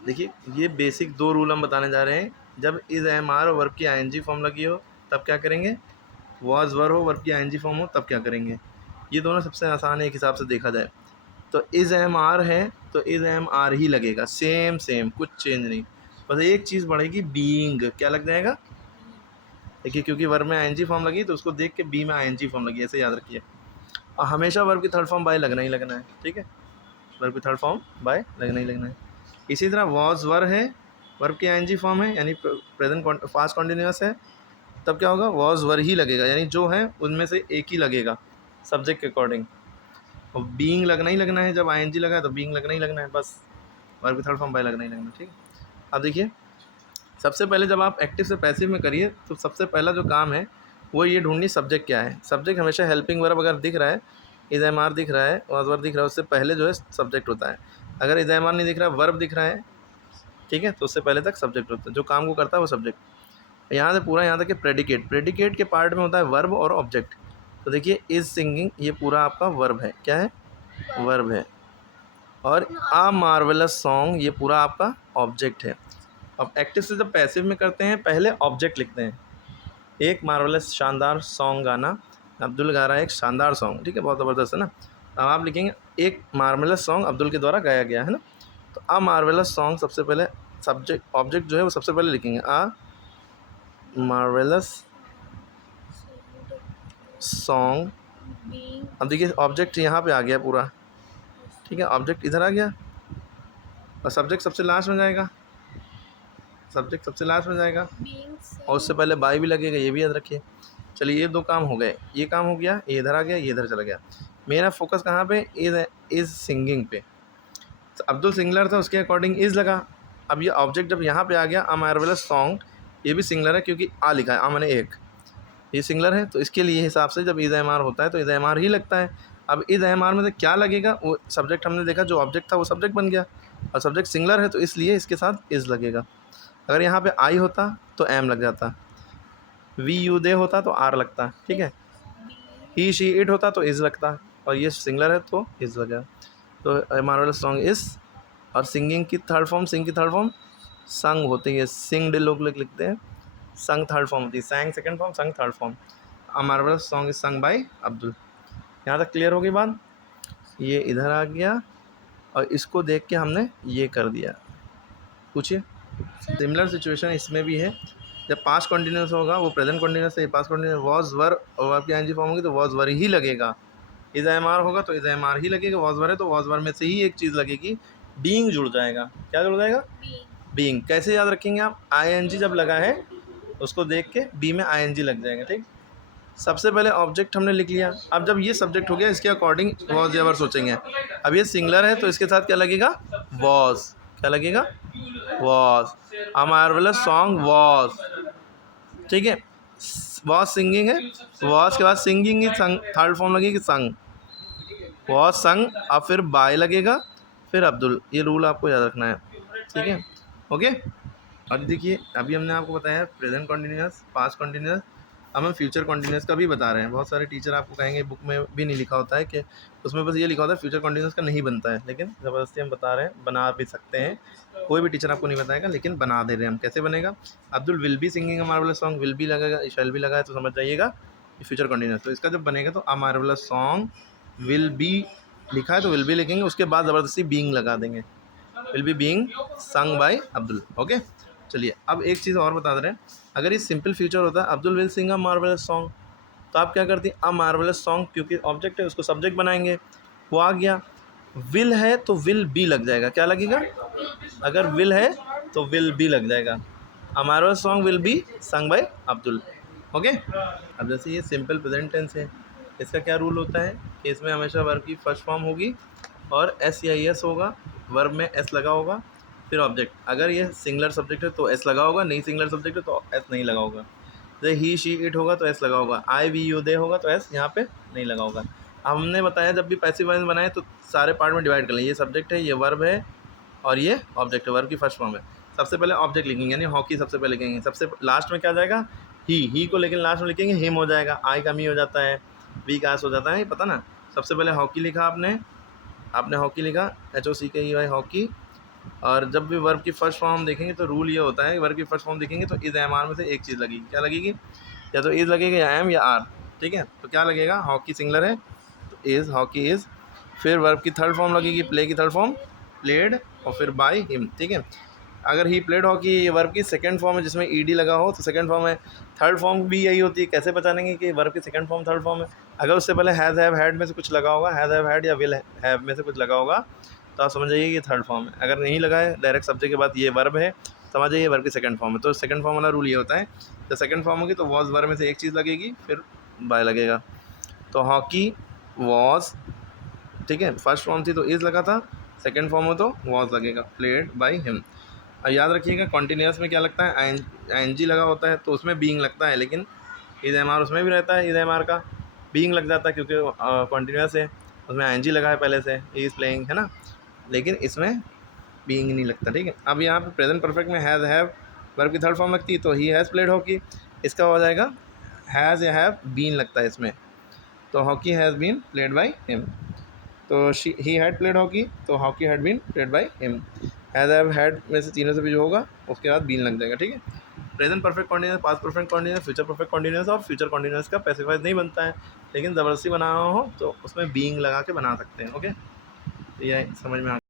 देखिए ये basic 2 rule हम बताने जा रहे हैं। जब इज़ एम आर वर्ब की आईएनजी फॉर्म लगी हो तब क्या करेंगे, वॉज वर हो वर्ब की आईएनजी फॉर्म हो तब क्या करेंगे। ये दोनों सबसे आसान है एक हिसाब से देखा जाए। तो इज़ एम आर है तो इज़ एम आर ही लगेगा, सेम सेम, कुछ चेंज नहीं। बस एक चीज़ बढ़ेगी, बीइंग क्या लग जाएगा। देखिए क्योंकि वर्ब में आईएनजी फॉर्म लगी तो उसको देख के बी में आईएनजी फॉर्म लगी, ऐसे याद रखिए। और हमेशा वर्ब की थर्ड फॉर्म बाय लगना ही लगना है, ठीक है। वर्ब की थर्ड फॉर्म बाय लगना ही लगना है। इसी तरह वॉज वर है, वर्ब की आईएनजी फॉर्म है यानी प्रेजेंट पास्ट कॉन्टिन्यूअस है, तब क्या होगा, वॉज वर ही लगेगा, यानी जो है उनमें से एक ही लगेगा सब्जेक्ट के अकॉर्डिंग। और बीइंग लगना ही लगना है, जब आईएनजी लगा है तो बीइंग लगना ही लगना है, बस वर्ब की थर्ड फॉर्म बाय लगना ही लगना है, ठीक है। अब देखिए सबसे पहले जब आप एक्टिव से पैसिव में करिए तो सबसे पहला जो काम है वो ये ढूंढनी सब्जेक्ट क्या है। सब्जेक्ट हमेशा हेल्पिंग वर्ब अगर दिख रहा है, इज़ एम आर दिख रहा है, वॉज वर दिख रहा है, उससे पहले जो है सब्जेक्ट होता है। अगर इज़ एम आर नहीं दिख रहा है, वर्ब दिख रहा है, ठीक है, तो उससे पहले तक सब्जेक्ट होता है, जो काम को करता है वो सब्जेक्ट। यहाँ से पूरा यहाँ तक कि प्रेडिकेट, प्रेडिकेट के पार्ट में होता है वर्ब और ऑब्जेक्ट। तो देखिए इज़ सिंगिंग ये पूरा आपका वर्ब है, क्या है, वर्ब है। और आ मार्वेलस सॉन्ग ये पूरा आपका ऑब्जेक्ट है। अब एक्टिव से जब पैसिव में करते हैं पहले ऑब्जेक्ट लिखते हैं। एक मार्वेलस शानदार सॉन्ग गाना, अब्दुल गा रहा है एक शानदार सॉन्ग, ठीक है, बहुत ज़बरदस्त है ना। अब आप लिखेंगे एक मार्वेलस सॉन्ग अब्दुल के द्वारा गाया गया है ना। तो आ मार्वेलस सॉन्ग सबसे पहले सब्जेक्ट, ऑब्जेक्ट जो है वो सबसे पहले लिखेंगे, आ मार्वेलस सॉन्ग। अब देखिए ऑब्जेक्ट यहाँ पे आ गया पूरा, ठीक है, ऑब्जेक्ट इधर आ गया और सब्जेक्ट सबसे लास्ट में जाएगा, सब्जेक्ट सबसे लास्ट में जाएगा और उससे पहले बाय भी लगेगा, ये भी याद रखिए। चलिए ये 2 काम हो गए, ये काम हो गया, ये इधर आ गया, ये इधर चला गया। मेरा फोकस कहाँ पे, इज़ सिंगिंग पे। तो अब्दुल सिंगलर था, उसके अकॉर्डिंग इज़ लगा। अब ये ऑब्जेक्ट जब यहाँ पे आ गया, अ मार्वेलस सॉन्ग, ये भी सिंगलर है क्योंकि आ लिखा है, आ माने एक, ये सिंगलर है, तो इसके लिए हिसाब से जब इज़ एम आर होता है तो इज़ एम आर ही लगता है। अब इज़ एम आर में से क्या लगेगा, वो सब्जेक्ट हमने देखा, जो ऑब्जेक्ट था वो सब्जेक्ट बन गया और सब्जेक्ट सिंगलर है तो इसलिए इसके साथ इज़ लगेगा। अगर यहाँ पे आई होता तो एम लग जाता, वी यू दे होता तो आर लगता, ठीक है, ही शी इट होता तो इज़ लगता, और ये सिंगलर है तो इज़ लगा। तो मार्वेलस सॉन्ग इज़। और सिंगिंग की थर्ड फॉर्म, सिंग की थर्ड फॉर्म संग होती है, सिंगड लोग लिखते हैं, संग थर्ड फॉर्म होती है, सैंग सेकंड फॉर्म, संग third form. A marvellous song is संग बाय अब्दुल। यहाँ तक क्लियर हो गई बात। ये इधर आ गया और इसको देख के हमने ये कर दिया। पूछिए। सिमिलर सिचुएशन इसमें भी है, जब पास्ट कंटिन्यूस होगा वो प्रेजेंट कंटिन्यूस है, पास्ट कंटिन्यूस वॉज वर और वर्ब की आईएनजी फॉर्म होगी तो वॉज वर ही लगेगा। इज़ एम आर होगा तो इज़ एम आर ही लगेगा, वॉज वर है तो वॉज वर में से ही एक चीज़ लगेगी, बीइंग जुड़ जाएगा। क्या जुड़ जाएगा, बीइंग। कैसे याद रखेंगे आप, आईएनजी जब लगा है उसको देख के बी में आईएनजी लग जाएगा, ठीक। सबसे पहले ऑब्जेक्ट हमने लिख लिया, अब जब ये सब्जेक्ट हो गया इसके अकॉर्डिंग वॉज या वर सोचेंगे। अब ये सिंगलर है तो इसके साथ क्या लगेगा, वॉज, क्या लगेगा, was. A marvellous song was, ठीक है, वॉज सिंगिंग है, वॉज के बाद सिंगिंग की थर्ड फॉर्म लगेगी संग, वॉज संग, अब फिर बाय लगेगा, फिर अब्दुल। ये रूल आपको याद रखना है, ठीक है, ओके। और देखिए अभी हमने आपको बताया प्रेजेंट कॉन्टिन्यूस, पास्ट कॉन्टिन्यूस, अब हम फ्यूचर कॉन्टिन्यूस का भी बता रहे हैं। बहुत सारे टीचर आपको कहेंगे बुक में भी नहीं लिखा होता है, कि उसमें बस ये लिखा होता है फ्यूचर कॉन्टिन्यूस का नहीं बनता है, लेकिन ज़बरदस्ती हम बता रहे हैं, बना भी सकते हैं। कोई भी टीचर आपको नहीं बताएगा लेकिन बना दे रहे हैं हम। कैसे बनेगा, Abdul will be singing a marvellous song, will B लगेगा, शैल भी लगा है तो समझ जाइएगा ये फ्यूचर कॉन्टिन्यूस। तो इसका जब बनेगा तो अ मार्वेलस सॉन्ग विल बी लिखा है तो विल बी लिखेंगे, उसके बाद ज़बरदस्ती बीइंग लगा देंगे, विल बी बीइंग संग बाय अब्दुल, ओके। चलिए अब एक चीज़ और बता दे रहे हैं, अगर ये सिंपल फ्यूचर होता है Abdul will sing a marvellous song, तो आप क्या करती, अ मार्वेलस सॉन्ग, क्योंकि ऑब्जेक्ट है उसको सब्जेक्ट बनाएंगे, वो आ गया। विल है तो विल बी लग जाएगा, क्या लगेगा, अगर विल है तो विल बी लग जाएगा, a marvellous song will be sung by Abdul, okay. अब जैसे ये सिंपल प्रेजेंट टेंस है, इसका क्या रूल होता है कि इसमें हमेशा वर्ब की फर्स्ट फॉर्म होगी और एस या एस होगा, वर्ब में एस लगा होगा, फिर ऑब्जेक्ट। अगर ये सिंगलर सब्जेक्ट है तो एस लगा होगा, नहीं सिंगलर सब्जेक्ट है तो एस नहीं लगा होगा। जैसे ही शी इट होगा तो एस लगा होगा, आई वी यू दे होगा तो एस यहाँ पे नहीं लगा होगा। अब हमने बताया जब भी पैसिव वॉइस बनाए तो सारे पार्ट में डिवाइड कर लें, ये सब्जेक्ट है, ये वर्ब है और ये ऑब्जेक्ट है, वर्ब की फर्स्ट फॉर्म है। सबसे पहले ऑब्जेक्ट लिखेंगे यानी हॉकी सबसे पहले लिखेंगे, सबसे लास्ट में क्या जाएगा, ही को लेकिन लास्ट में लिखेंगे हिम हो जाएगा, आई का मी हो जाता है, वी का एस हो जाता है, ये पता ना। सबसे पहले हॉकी लिखा आपने हॉकी लिखा, HOCKEY हॉकी, और जब भी वर्ब की फर्स्ट फॉर्म देखेंगे तो रूल ये होता है, वर्ब की फर्स्ट फॉर्म देखेंगे तो इज़ एम आर में से एक चीज़ लगेगी। क्या लगेगी? या तो इज़ लगेगा या एम या आर। ठीक है, तो क्या लगेगा? हॉकी सिंगलर है तो इज़, हॉकी इज़। फिर वर्ब की थर्ड फॉर्म लगेगी, प्ले की थर्ड फॉर्म प्लेड, और फिर बाय हिम। ठीक है, अगर ही प्लेड हॉकी ये वर्ब की सेकंड फॉर्म है जिसमें ईडी लगा हो तो सेकंड फॉर्म है। थर्ड फॉर्म भी यही होती है। कैसे पहचानेंगे कि वर्ब की सेकंड फॉर्म थर्ड फॉर्म है? अगर उससे पहले हैज़ हैव हैड में से कुछ लगा होगा, हैज़ हैव हैड या विल हैव में से कुछ लगा होगा, तो आप समझ जाइए ये थर्ड फॉर्म है। अगर नहीं लगा है, डायरेक्ट सब्जेक्ट के बाद ये वर्ब है, समझ जाइए वर्ब की सेकंड फॉर्म है। तो सेकंड फॉर्म वाला रूल ये होता है, जब सेकंड फॉर्म होगी तो वॉज वर्ब में से एक चीज़ लगेगी, फिर बाय लगेगा। तो हॉकी वॉज, ठीक है, फर्स्ट फॉर्म थी तो इज़ लगा था, सेकंड फॉर्म हो तो वॉज लगेगा, प्लेड बाय हिम। अब याद रखिएगा कॉन्टीन्यूअस में क्या लगता है? आई जी लगा होता है तो उसमें बीइंग लगता है, लेकिन इज़ एम आर उसमें भी रहता है, इज़ एम आर का बीइंग लग जाता है क्योंकि कॉन्टीन्यूअस है, उसमें आई जी लगा है पहले से, इज़ प्लेइंग, है ना, लेकिन इसमें बीइंग नहीं लगता। ठीक है, अब यहाँ पे प्रेजेंट परफेक्ट में हैज़ हैव वर्ब की थर्ड फॉर्म लगती है तो ही हैज़ प्लेड हॉकी, इसका हो जाएगा हैज़ या हैव बीन लगता है इसमें, तो hockey has been played by him. तो ही हैड प्लेड हॉकी तो hockey had been played by him. Has have had में से तीनों से भी जो होगा उसके बाद बीन लग जाएगा। ठीक है, present perfect continuous, past perfect continuous, future perfect continuous और फ्यूचर कॉन्टिन्यूअस का पैसिफाइज नहीं बनता है, लेकिन ज़बरदस्ती बनाना हो तो उसमें बीइंग लगा के बना सकते हैं। ओके, तो ये समझ में आ